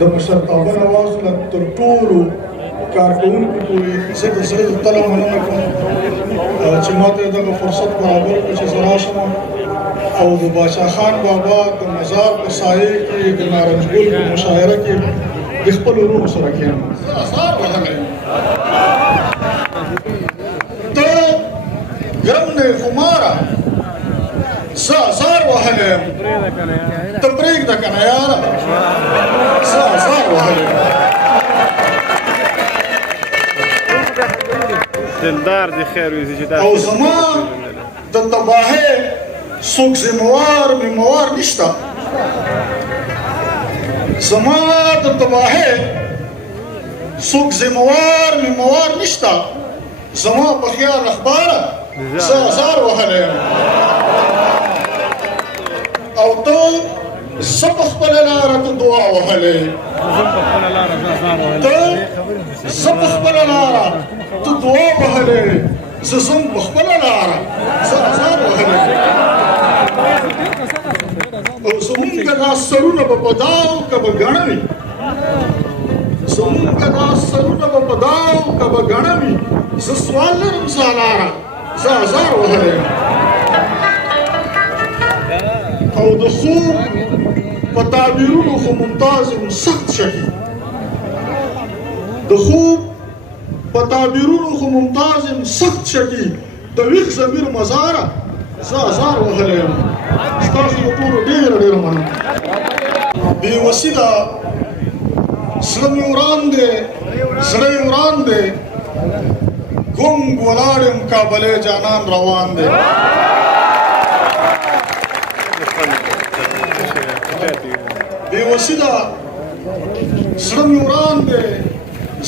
د مشرتابه نواز له تر ټولو کارکوونکو پورې زه د زړه د تله مننه کوم چې ما ته دغه فرصت برابر کړ چې زه راشم او د باچا خان بابا د مزار په سایه کې د نارنج ګل په مشاعره کې د خپلو وروڼو سره کښېنم. آثار وهلی یم. ته ګرم دی خو ماره زه آثار وهلی یم. ته پرېږده که نه یاره زه آثار وهلی یم. دلدار دې خیر وي چې دا او زما د تباهۍ څوک ذموار مموار نشته. زما د تباهۍ څوک ذموار مموار نشته. زما په خیال اخباره زه آثار وهلی یم. او ته زه په خپله لاره ته دعا وهلی ته زه په خپله لاره ته دعا وهلی زه ځم په خپله لاره زه آثار وهلی او زمونږ دا سرونه به په داو که به ګڼه وي زمونږ دا سرونه به په داو که به ګڼه وي زه سوال لرم سالاره زه آثار وهلی یم. او د خوب په تعبیرونو خو ممتاز یم سخت شکی. د خوب په تعبیرونو خو ممتاز یم سخت شکی. د ویښ ضمیر مزاره زه آثار وهلی یم. ستاسو د ټولو ډېره ډېره مننه. بېوسي ده زړه مې وران دی زړه یې وران دی ګونګ ولاړ یم کابلی جانان روان دی. بېوسي ده زړه مې وران دی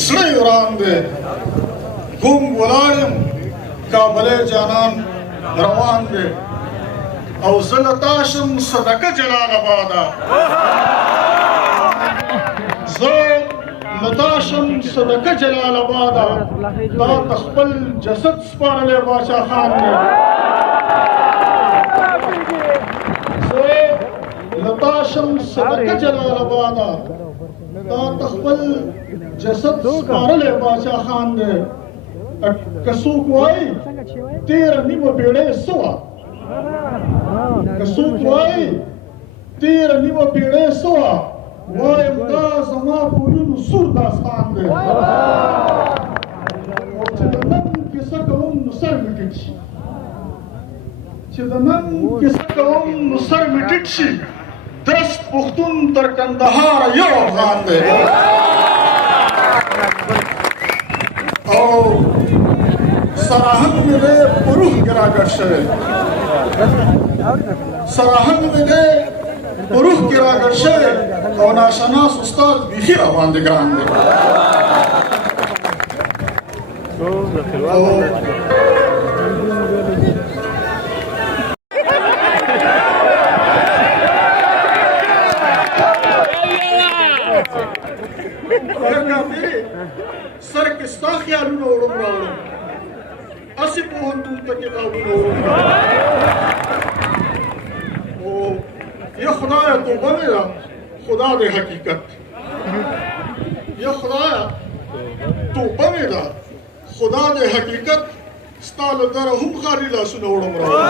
زړه یې وران دی ګونګ ولاړ یم کابلی جانان روان دی. او زه له تا شم صدقه جلال آباده زه له تا شم صدقه جلال آباده تا ته خپل جسد سپارلی باچا خان دی. زه له تا شم صدقه جلال آباده تا ته خپل جسد سپارلی باچا خان دی. که څوک وایي تېره نیمه پېړۍ څه وه که څوک وایي تېره نیمه پېړۍ څه وه وایم دا زما په وینو سور داستان دی. او چې د نن کیسه کوم نو سر مې ټیټ شي چې د نن کیسه کوم نو سر مې ټیټ شي. درست پښتون تر کندهاره یو افغان دی. او سراهنګ مې دی په روح کې راګډ شوی سراهنګ مې دی په روح کې راګډ شوی او ناشناس استاد بیخي راباندې ګران دی. سر کې ستا خیالونه وړم راوړم هسې پوهنتون ته کتابونه وړم او یا خدایه توبه مې ده خدا دې حقیقت یا خدایه توبه مې ده خدا دې حقیقت ستا له دره هم خالي لاسونه وړم راوړم.